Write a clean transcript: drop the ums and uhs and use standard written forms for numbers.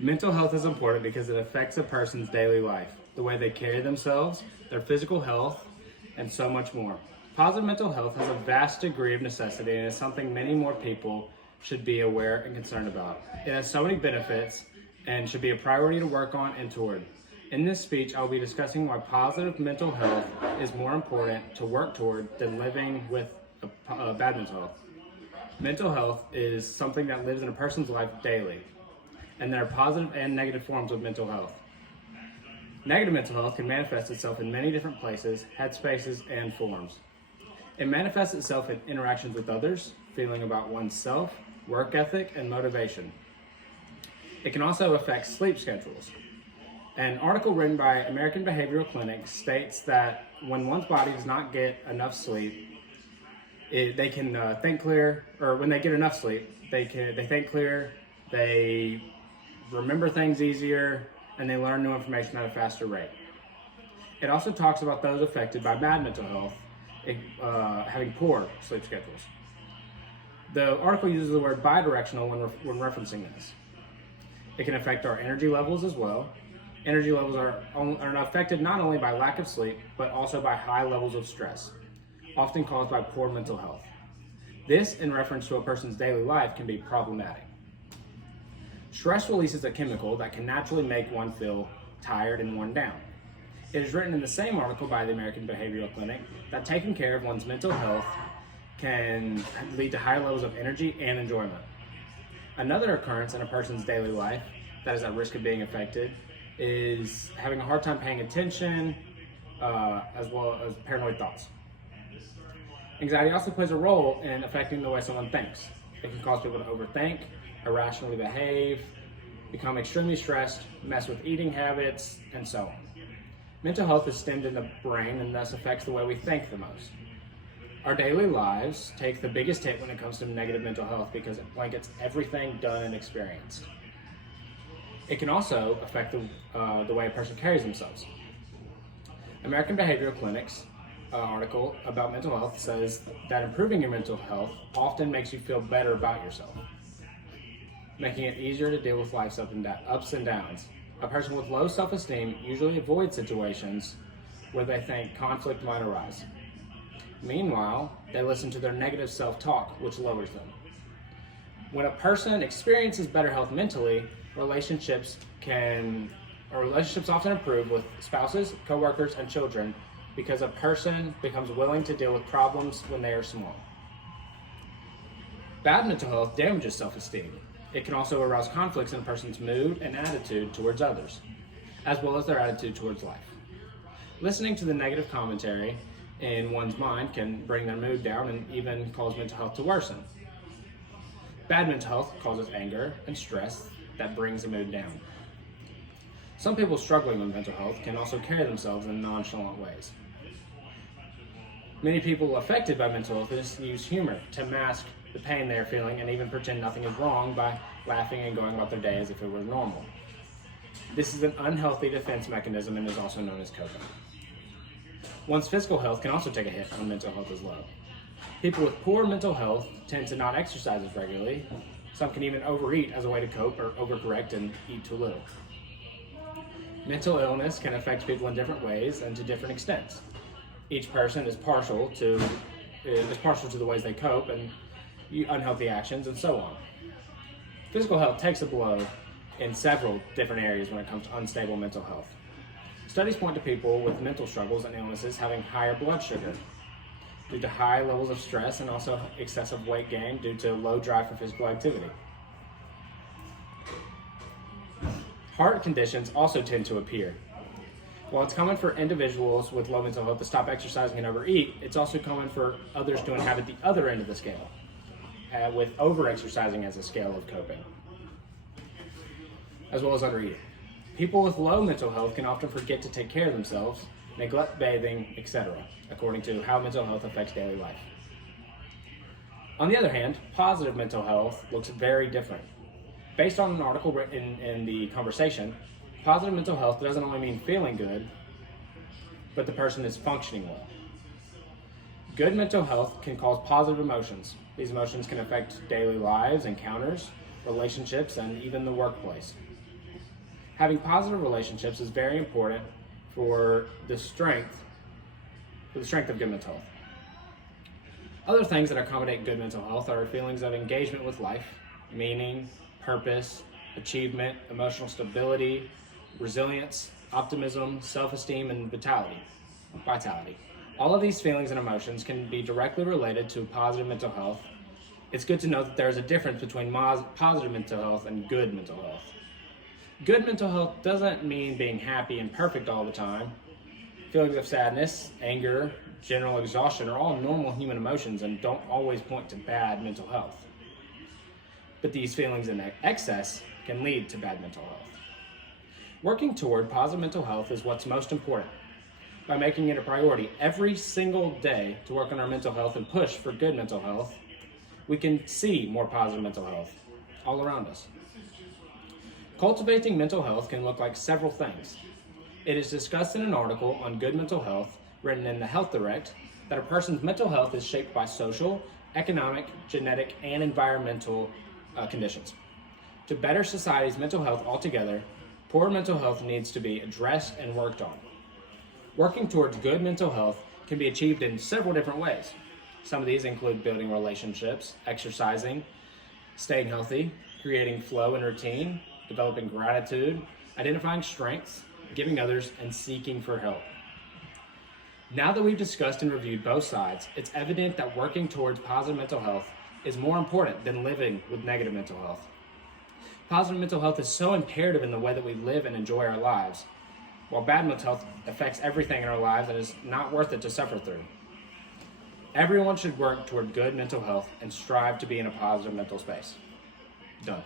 Mental health is important because it affects a person's daily life, the way they carry themselves, their physical health, and so much more. Positive mental health has a vast degree of necessity and is something many more people should be aware and concerned about. It has so many benefits and should be a priority to work on and toward. In this speech, I will be discussing why positive mental health is more important to work toward than living with bad mental health. Mental health is something that lives in a person's life daily, and there are positive and negative forms of mental health. Negative mental health can manifest itself in many different places, headspaces, and forms. It manifests itself in interactions with others, feeling about oneself, work ethic, and motivation. It can also affect sleep schedules. An article written by American Behavioral Clinic states that when one's body does not get enough sleep, they can think clear, or when they get enough sleep, they think clear, they remember things easier, and they learn new information at a faster rate. It also talks about those affected by bad mental health having poor sleep schedules. The article uses the word bidirectional when referencing this. It can affect our energy levels as well. Energy levels are affected not only by lack of sleep, but also by high levels of stress, often caused by poor mental health. This, in reference to a person's daily life, can be problematic. Stress releases a chemical that can naturally make one feel tired and worn down. It is written in the same article by the American Behavioral Clinic that taking care of one's mental health can lead to high levels of energy and enjoyment. Another occurrence in a person's daily life that is at risk of being affected is having a hard time paying attention, as well as paranoid thoughts. Anxiety also plays a role in affecting the way someone thinks. It can cause people to overthink, irrationally behave, become extremely stressed, mess with eating habits, and so on. Mental health is stemmed in the brain and thus affects the way we think the most. Our daily lives take the biggest hit when it comes to negative mental health because it blankets everything done and experienced. It can also affect the way a person carries themselves. American Behavioral Clinic's article about mental health says that improving your mental health often makes you feel better about yourself, making it easier to deal with life's ups and downs. A person with low self-esteem usually avoids situations where they think conflict might arise. Meanwhile, they listen to their negative self-talk, which lowers them. When a person experiences better health mentally, relationships often improve with spouses, coworkers, and children because a person becomes willing to deal with problems when they are small. Bad mental health damages self-esteem. It can also arouse conflicts in a person's mood and attitude towards others, as well as their attitude towards life. Listening to the negative commentary in one's mind can bring their mood down and even cause mental health to worsen. Bad mental health causes anger and stress that brings the mood down. Some people struggling with mental health can also carry themselves in nonchalant ways. Many people affected by mental illness use humor to mask the pain they are feeling and even pretend nothing is wrong by laughing and going about their day as if it were normal. This is an unhealthy defense mechanism and is also known as coping. One's physical health can also take a hit when mental health is low. People with poor mental health tend to not exercise as regularly. Some can even overeat as a way to cope or overcorrect and eat too little. Mental illness can affect people in different ways and to different extents. Each person is partial to the ways they cope and unhealthy actions and so on. Physical health takes a blow in several different areas when it comes to unstable mental health. Studies point to people with mental struggles and illnesses having higher blood sugar due to high levels of stress and also excessive weight gain due to low drive for physical activity. Heart conditions also tend to appear. While it's common for individuals with low mental health to stop exercising and overeat, it's also common for others to inhabit the other end of the scale, with over-exercising as a scale of coping, as well as undereating. People with low mental health can often forget to take care of themselves, neglect bathing, etc., according to how mental health affects daily life. On the other hand, positive mental health looks very different. Based on an article written in the conversation, positive mental health doesn't only mean feeling good, but the person is functioning well. Good mental health can cause positive emotions. These emotions can affect daily lives, encounters, relationships, and even the workplace. Having positive relationships is very important for the strength of good mental health. Other things that accommodate good mental health are feelings of engagement with life, meaning, purpose, achievement, emotional stability, resilience, optimism, self-esteem, and vitality. All of these feelings and emotions can be directly related to positive mental health. It's good to know that there is a difference between positive mental health and good mental health. Good mental health doesn't mean being happy and perfect all the time. Feelings of sadness, anger, general exhaustion are all normal human emotions and don't always point to bad mental health. But these feelings in excess can lead to bad mental health. Working toward positive mental health is what's most important. By making it a priority every single day to work on our mental health and push for good mental health, we can see more positive mental health all around us. Cultivating mental health can look like several things. It is discussed in an article on good mental health written in the Health Direct that a person's mental health is shaped by social, economic, genetic, and environmental conditions. To better society's mental health altogether, poor mental health needs to be addressed and worked on. Working towards good mental health can be achieved in several different ways. Some of these include building relationships, exercising, staying healthy, creating flow and routine, developing gratitude, identifying strengths, giving others, and seeking for help. Now that we've discussed and reviewed both sides, it's evident that working towards positive mental health is more important than living with negative mental health. Positive mental health is so imperative in the way that we live and enjoy our lives, while bad mental health affects everything in our lives and is not worth it to suffer through. Everyone should work toward good mental health and strive to be in a positive mental space. Done.